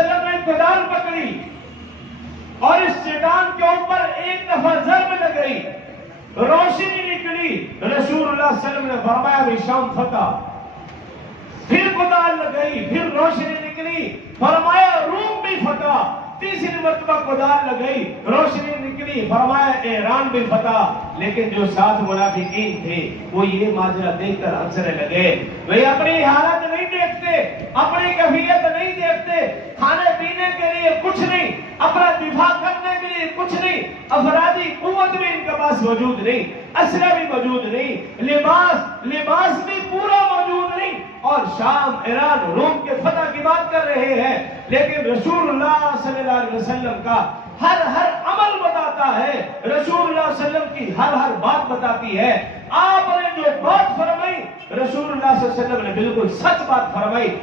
علیہ وسلم نے کدال پکڑی اور اس چٹان کے اوپر ایک دفعہ ضرب لگ گئی، روشنی نکلی، رسول اللہ صلی اللہ علیہ وسلم نے فرمایا بھی شام فتح۔ پھر کدال لگ گئی، پھر روشنی نکلی، فرمایا روم بھی فتح۔ تیسری مرتبہ کدال لگ گئی، روشنی نکلی، فرمایا ایران بھی فتح۔ لیکن جو ساتھ منافقین تھے وہ یہ ماجرا دیکھ کر ہنسنے لگے۔ وہ اپنی حالت نہیں دیکھتے، اپنی کیفیت نہیں دیکھتے، کھانے پینے کے لیے کچھ نہیں، اپنا دفاع کرنے کے لیے کچھ نہیں، افرادی قوت بھی ان کے پاس موجود نہیں، اسلحہ بھی موجود نہیں، لباس بھی پورا موجود نہیں، اور شام، ایران، روم کے فتح کی بات کر رہے ہیں۔ لیکن رسول اللہ صلی اللہ علیہ وسلم کا ہر عمل بتاتا ہے، رسول اللہ صلی اللہ علیہ وسلم کی ہر بات بتاتی ہے۔ آپ نے جو بات فرمائی، رسول اللہ صلی اللہ علیہ وسلم نے بالکل سچ بات فرمائی۔